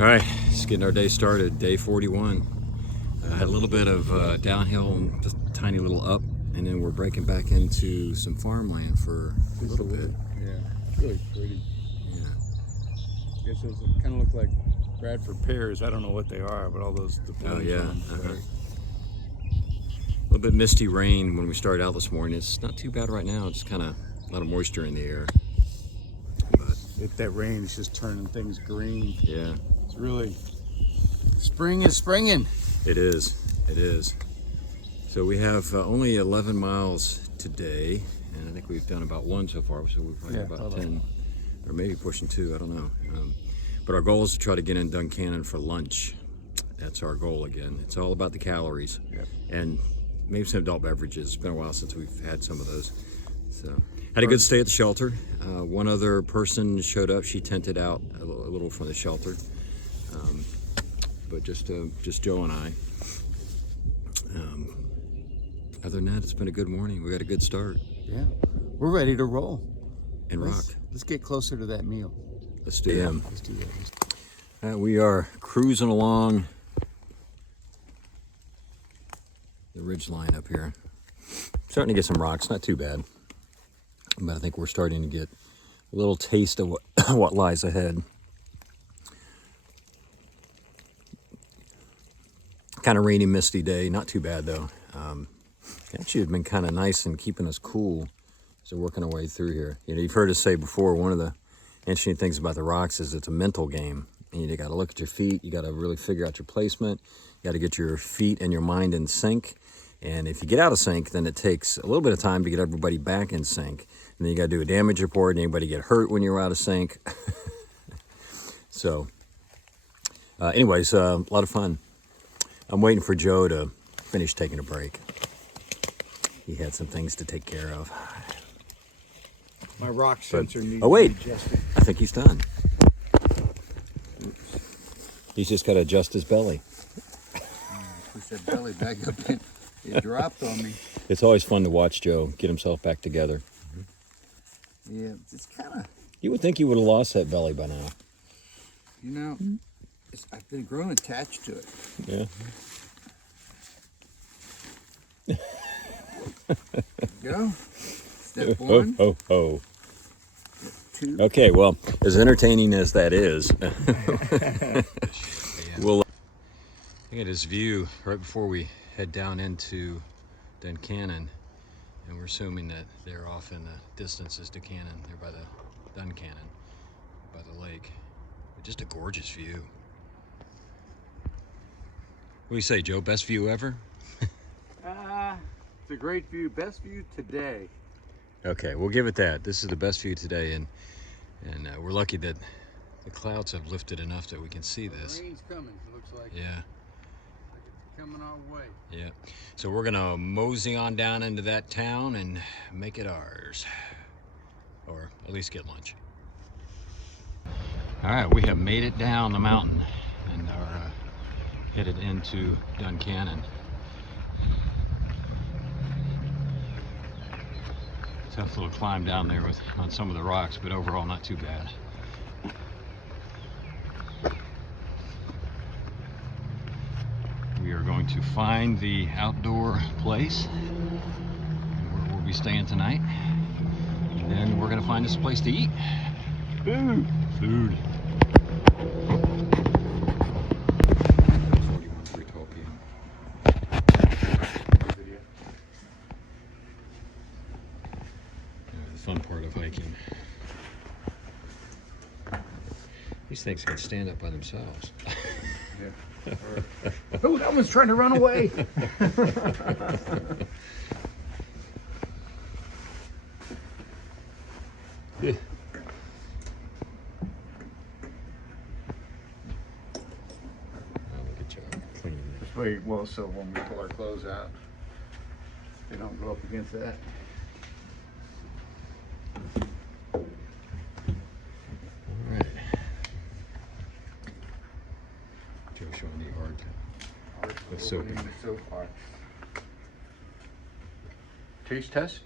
All right, just getting our day started, day 41. Had a little bit of downhill, just a tiny little up, and then we're breaking back into some farmland for a little bit. Yeah, really pretty. Yeah. I guess those kind of look like Bradford pears. I don't know what they are, but all those. Oh yeah. A little bit misty rain when we started out this morning. It's not too bad right now. It's kind of a lot of moisture in the air. But if that rain is just turning things green. Yeah. It's really, spring is springing. It is. It is. So we have only 11 miles today, and I think we've done about one so far. So we've probably got about 10, or maybe pushing 2. I don't know. But our goal is to try to get in Duncannon for lunch. That's our goal again. It's all about the calories. Yep. And maybe some adult beverages. It's been a while since we've had some of those. So had a good stay at the shelter. One other person showed up. She tented out a little from the shelter. But just Joe and I. Other than that, it's been a good morning. We got a good start. Yeah, we're ready to roll And rock. Let's get closer to that meal. Let's do them. Let's do that. We are cruising along the ridge line up here. Starting to get some rocks, not too bad. But I think we're starting to get a little taste of what lies ahead. Kind of rainy, misty day. Not too bad though. Actually, it's been kind of nice and keeping us cool as we're working our way through here. You know, you've heard us say before, one of the interesting things about the rocks is it's a mental game. And you got to look at your feet. You got to really figure out your placement. You got to get your feet and your mind in sync. And if you get out of sync, then it takes a little bit of time to get everybody back in sync. And then you got to do a damage report. Anybody get hurt when you're out of sync? So, anyways, a lot of fun. I'm waiting for Joe to finish taking a break. He had some things to take care of. My rock sensor needs to be adjusted. I think he's done. He's just got to adjust his belly. Push that belly back up. It dropped on me. It's always fun to watch Joe get himself back together. Yeah, it's kind of... You would think he would have lost that belly by now. You know, I've been grown attached to it. Yeah. Go. Step one. Oh. Step 2. Okay, well, as entertaining as that is, we'll look at this view right before we head down into Duncannon, and we're assuming that they're off in the distance is Duncannon. They're by the Duncannon, by the lake. But just a gorgeous view. What do you say, Joe? Best view ever? It's a great view. Best view today. Okay, we'll give it that. This is the best view today, and we're lucky that the clouds have lifted enough that we can see this. Rain's coming, it looks like. Yeah. Like it's coming our way. Yeah. So we're gonna mosey on down into that town and make it ours, or at least get lunch. All right, we have made it down the mountain and are headed into Duncannon. Tough little climb down there on some of the rocks, but overall not too bad. We are going to find the outdoor place where we'll be staying tonight. And then we're going to find us a place to eat. Food. 41:12 p.m. The fun part of hiking. These things can stand up by themselves. Yeah. Oh, that one's trying to run away. Yeah. Look at Joe cleaning it. Just wait, well, so when we pull our clothes out, they don't go up against that. All right. Joe showing the art. With soap. Taste test?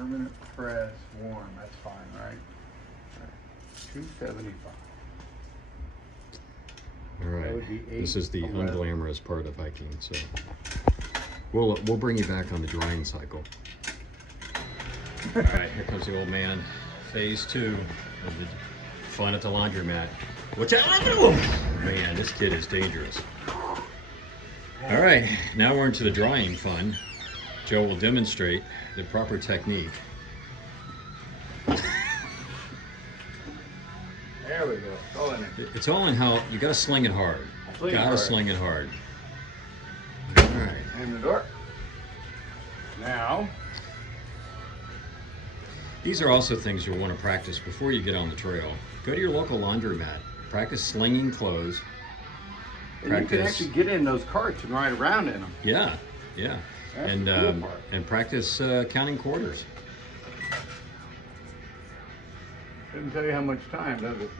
Permanent press, warm, that's fine, right? 275. All right. That would be This is the 811. unglamorous part of hiking, so we'll bring you back on the drying cycle. All right, here comes the old man. Phase 2 of the fun at the laundromat. Watch out! Man, this kid is dangerous. All right, now we're into the drying fun. Joe will demonstrate the proper technique. There we go. All in it. It's all in how you gotta sling it hard. Sling it Gotta hard. sling it hard. All right. And the door. Now, These are also things you'll want to practice before you get on the trail. Go to your local laundromat. Practice slinging clothes. and you can actually get in those carts and ride around in them. Yeah, yeah. That's And the cool part. and practice counting quarters. Doesn't tell you how much time, does it?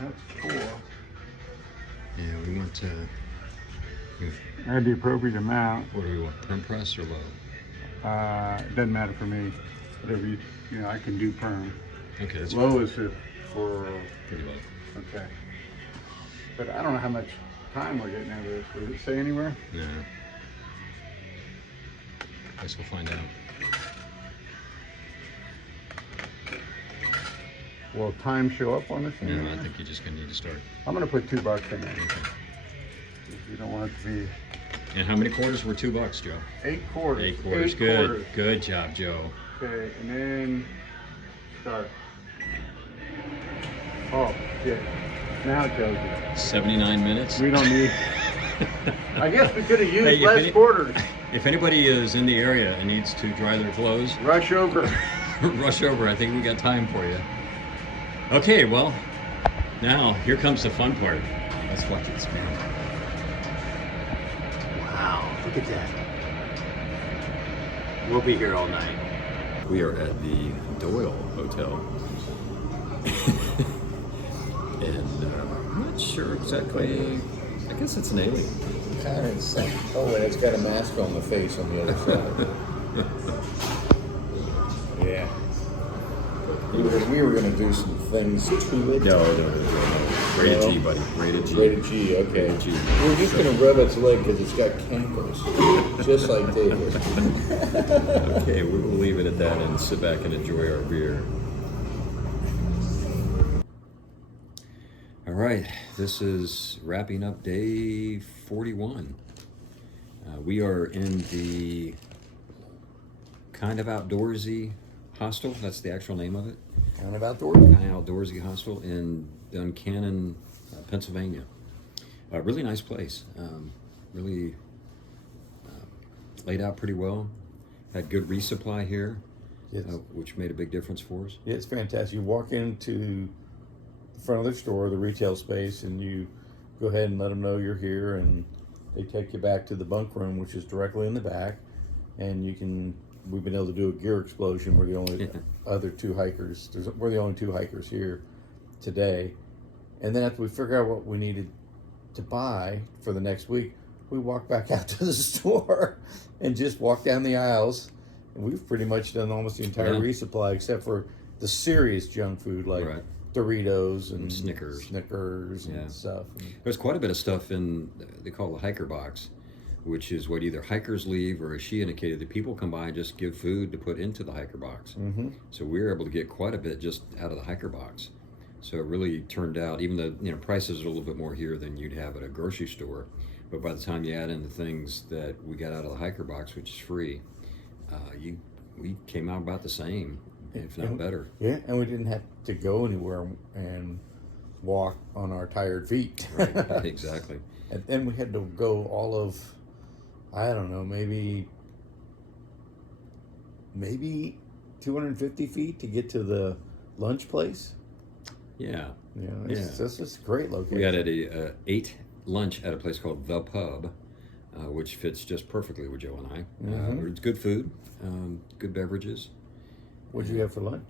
That's 4. Yeah, we want to. That'd the appropriate amount. What do we want? Perm press or low? It doesn't matter for me. Whatever you know, I can do perm. Okay, that's Low is it for, pretty low. okay. But I don't know how much time we're getting out of this. Does it say anywhere? No. Guess we'll find out. Will time show up on this thing? No, I think you're just gonna need to start. I'm gonna put $2 in there. Okay. You don't want it to be And how many quarters were $2, Joe? 8 quarters. 8 quarters. 8 Good. quarters. Good job, Joe. Okay, and then start. Oh, shit. Now it tells you. 79 minutes. We don't need. I guess we could have used Hey, if less any- quarters. If anybody is in the area and needs to dry their clothes, Rush over. rush over. I think we got time for you. Okay, well, now here comes the fun part. Let's watch it spin. Wow, look at that. We'll be here all night. We are at the Doyle Hotel. And I'm not sure exactly. I guess it's an alien. Kind of insane. Oh, and it's got a mask on the face on the other side. Yeah. We were going to do some things to it. No. Rated No. G, buddy. Rated G. Rated G, okay. Rated G. We're just going to rub its leg because it's got cankles, just like David. Okay, we will leave it at that and sit back and enjoy our beer. All right, this is wrapping up day 41. We are in the kind of outdoorsy hostel. That's the actual name of it. Kind of outdoors. Kind of outdoorsy hostel in Duncannon, Pennsylvania. Really nice place. Really laid out pretty well. Had good resupply here, Yes. which made a big difference for us. Yeah, it's fantastic. You walk into the front of their store, the retail space, and you go ahead and let them know you're here, and they take you back to the bunk room, which is directly in the back, and we've been able to do a gear explosion. We're the only other 2 hikers. We're the only 2 hikers here today. And then after we figure out what we needed to buy for the next week, we walk back out to the store and just walk down the aisles. And we've pretty much done almost the entire Yeah. resupply except for the serious junk food like Right. Doritos and Snickers. and Yeah. stuff. There's quite a bit of stuff in, they call the hiker box, which is what either hikers leave or, as she indicated, the people come by and just give food to put into the hiker box. Mm-hmm. So we were able to get quite a bit just out of the hiker box. So it really turned out, even though prices are a little bit more here than you'd have at a grocery store, but by the time you add in the things that we got out of the hiker box, which is free, we came out about the same, if not better. Yeah, and we didn't have to go anywhere and walk on our tired feet. Right, exactly. And then we had to go all of, I don't know, maybe 250 feet to get to the lunch place. Yeah. You know, it's just a great location. We had a 8 lunch at a place called The Pub, which fits just perfectly with Joe and I. Mhm. It's good food, good beverages. What'd you have for lunch?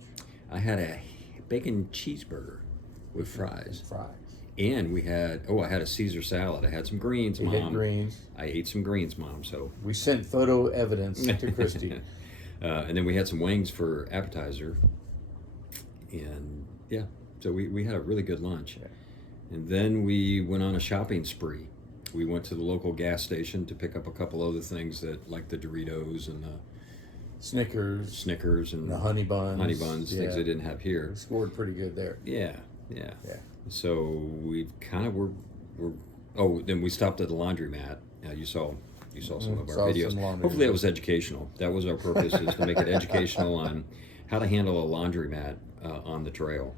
I had a bacon cheeseburger with fries. And we had, I had a Caesar salad. I had some greens, You Mom. had greens. I ate some greens, Mom. So, We sent photo evidence to Christy. and then we had some wings for appetizer. And yeah, so we had a really good lunch. Yeah. And then we went on a shopping spree. We went to the local gas station to pick up a couple other things that, like the Doritos and the Snickers and the honey buns. things they didn't have here. We scored pretty good there. Yeah. Yeah. So we kind of were. Oh, then we stopped at the laundromat. You saw some of our Saw videos. some laundry Hopefully, that videos. was educational. That was our purpose, is to make it educational on how to handle a laundromat on the trail.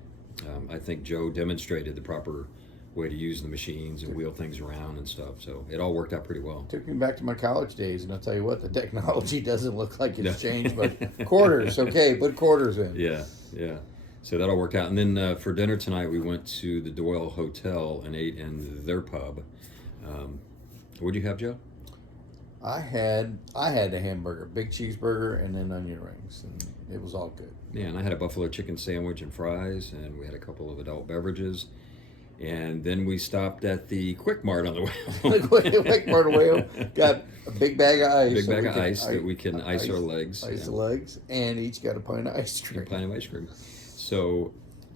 I think Joe demonstrated the proper way to use the machines and wheel things around and stuff. So it all worked out pretty well. Took me back to my college days, and I'll tell you what, the technology doesn't look like it's changed, but quarters, okay, put quarters in. Yeah. So that all worked out. And then for dinner tonight, we went to the Doyle Hotel and ate in their pub. What'd you have, Joe? I had a hamburger, big cheeseburger, and then onion rings, and it was all good. Yeah, and I had a buffalo chicken sandwich and fries, and we had a couple of adult beverages. And then we stopped at the Quick Mart on the way home. Quick part of whale, got a big bag of ice. Big bag of ice that we can ice our legs. Ice the legs, and each got a pint of ice cream. A pint of ice cream. So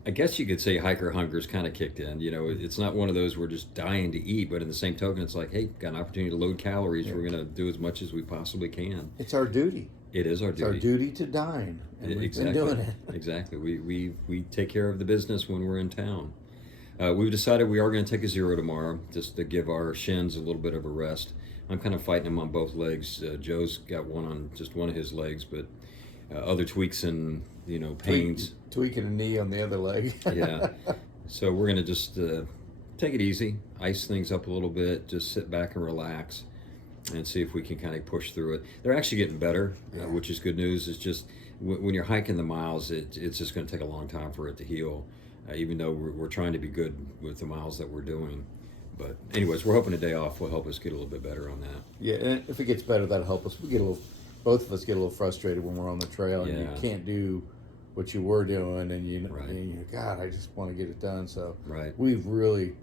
I guess you could say hiker hunger's kind of kicked in. You know, it's not one of those we're just dying to eat, but in the same token, it's like, hey, got an opportunity to load calories. We're going to do as much as we possibly can. It's our duty. It is our It's duty. our duty to dine, and we've been doing it. Exactly. We take care of the business when we're in town. We've decided we are going to take a 0 tomorrow, just to give our shins a little bit of a rest. I'm kind of fighting them on both legs. Joe's got one on just one of his legs, but other tweaks and pains. Tweaking a knee on the other leg. Yeah. So we're going to just take it easy, ice things up a little bit, just sit back and relax, and see if we can kind of push through it. They're actually getting better, which is good news. It's just when you're hiking the miles, it's just going to take a long time for it to heal. Even though we're trying to be good with the miles that we're doing. But anyways, we're hoping a day off will help us get a little bit better on that. Yeah, and if it gets better, that'll help us. Both of us get a little frustrated when we're on the trail and you can't do what you were doing, and you God, I just want to get it done. So we've really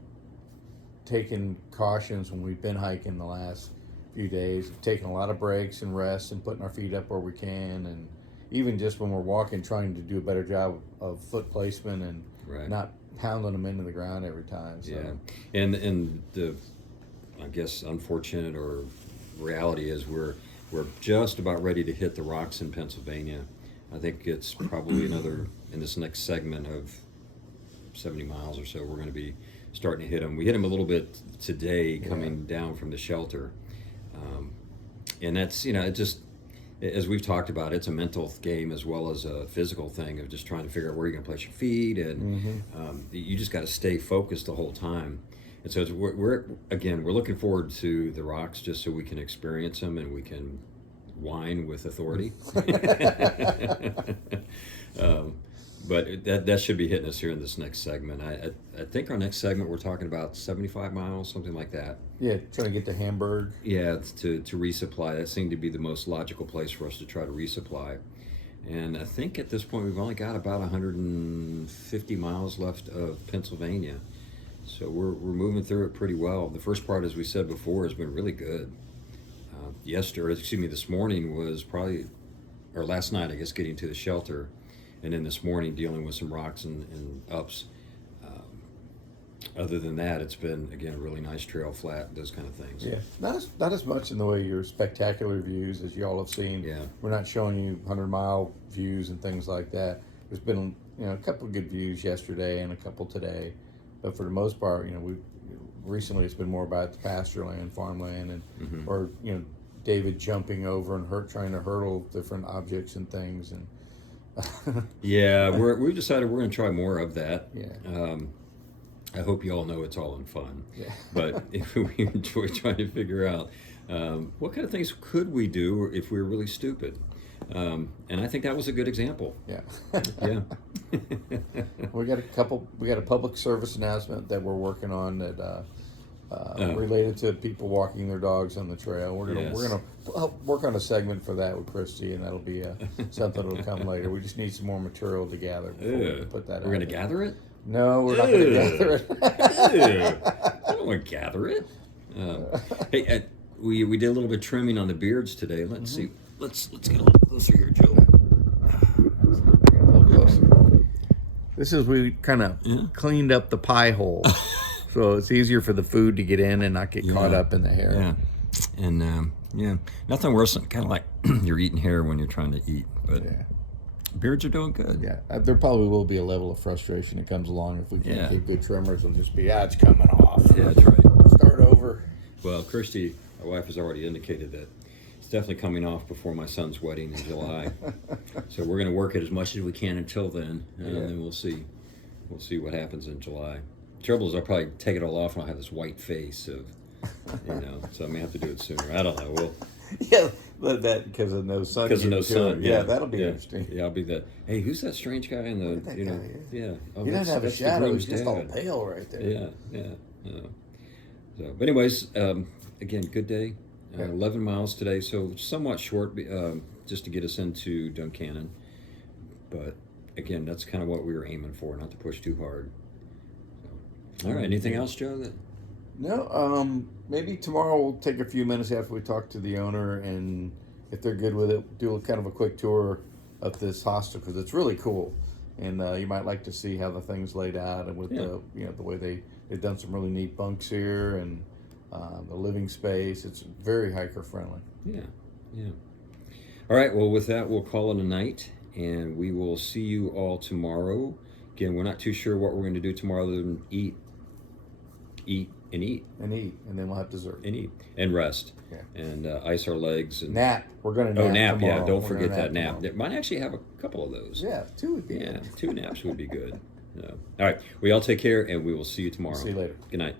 taken cautions when we've been hiking the last few days, taking a lot of breaks and rests and putting our feet up where we can, and even just when we're walking, trying to do a better job of foot placement and not pounding them into the ground every time. So. Yeah, and the, I guess, unfortunate or reality is we're just about ready to hit the rocks in Pennsylvania. I think it's probably another, in this next segment of 70 miles or so, we're going to be starting to hit them. We hit them a little bit today coming down from the shelter. And that's, it just, as we've talked about, it's a mental game as well as a physical thing of just trying to figure out where you're going to place your feet, and you just got to stay focused the whole time. And so we're looking forward to the rocks just so we can experience them and we can whine with authority. But that should be hitting us here in this next segment. I think our next segment we're talking about 75 miles, something like that. Yeah, trying to get to Hamburg. Yeah, to resupply. That seemed to be the most logical place for us to try to resupply. And I think at this point we've only got about 150 miles left of Pennsylvania. So we're moving through it pretty well. The first part, as we said before, has been really good. This morning was probably, or last night, I guess, getting to the shelter. And then this morning dealing with some rocks and ups. Other than that, it's been, again, a really nice trail, flat, those kind of things. Yeah, not as much in the way of your spectacular views as you all have seen. Yeah. We're not showing you 100-mile views and things like that. There's been a couple of good views yesterday and a couple today, but for the most part, recently it's been more about the pasture land, farmland, and or David jumping over and trying to hurdle different objects and things and. Yeah, we've decided we're going to try more of that. Yeah. I hope you all know it's all in fun. Yeah. But if we enjoy trying to figure out what kind of things could we do if we were really stupid. And I think that was a good example. Yeah. Yeah. We got a public service announcement that we're working on that related to people walking their dogs on the trail. We're gonna help work on a segment for that with Christy, and that'll be something that'll come later. We just need some more material to gather before we put that out. We're gonna gather it? No, we're not going to gather it. Ew. I don't want to gather it. Hey, we did a little bit of trimming on the beards today. Let's see. Let's get a little closer here, Joe. A little closer. This is, we kind of cleaned up the pie hole. So it's easier for the food to get in and not get caught up in the hair. Yeah. And nothing worse than kind of like you're eating hair when you're trying to eat. But beards are doing good. Yeah, there probably will be a level of frustration that comes along if we can't get good trimmers. It'll just be, it's coming off. Yeah, that's right. Start over. Well, Kirsty, my wife, has already indicated that it's definitely coming off before my son's wedding in July. So we're going to work it as much as we can until then, and then we'll see. We'll see what happens in July. The trouble is, I'll probably take it all off and I'll have this white face of, so I may have to do it sooner. I don't know. Well, Yeah, but that because of no sun. because of no sun. Yeah, that'll be interesting. Yeah, I'll be that. Hey, who's that strange guy in the? That You know, guy is. yeah. Oh, He doesn't have a that's the shadow. groom's He's just all dad. pale right there. Yeah. So, but anyways, again, good day. 11 miles today, so somewhat short, just to get us into Duncannon. But again, that's kind of what we were aiming for, not to push too hard. So, all right. Anything else, Joe? No, maybe tomorrow we'll take a few minutes after we talk to the owner, and if they're good with it, do a kind of a quick tour of this hostel because it's really cool, and you might like to see how the thing's laid out and with the the way they've done some really neat bunks here and the living space. It's very hiker friendly. Yeah. All right. Well, with that, we'll call it a night, and we will see you all tomorrow. Again, we're not too sure what we're going to do tomorrow other than eat, And then we'll have dessert. And rest. Yeah. And ice our legs. And Nap. We're going to nap. Oh, nap. Tomorrow. Yeah, don't We're forget gonna that nap. tomorrow. Might actually have a couple of those. Yeah, 2 would be Yeah, good. 2 naps would be good. All right. We all take care, and we will see you tomorrow. See you later. Good night.